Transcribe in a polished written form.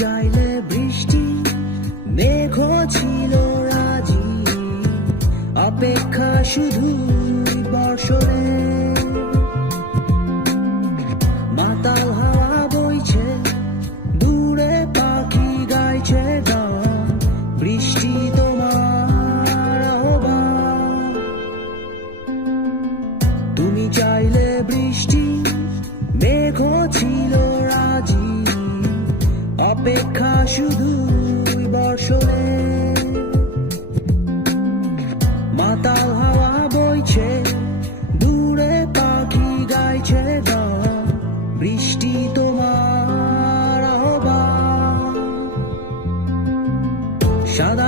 চাইলে বৃষ্টি মেঘও ছিল রাজি, অপেক্ষা শুধু বর্ষণে। মাতাল হাওয়া বইছে, দূরে পাখি গাইছে গান, বৃষ্টি তোমার আহ্বান। তুমি চাইলে বৃষ্টি মেঘও ছিল রাজি, অপেক্ষা শুধু বর্ষণে। মাতাল হাওয়া বইছে, দূরে পাখি গাইছে গান, বৃষ্টি তোমার আহ্বান। সাদা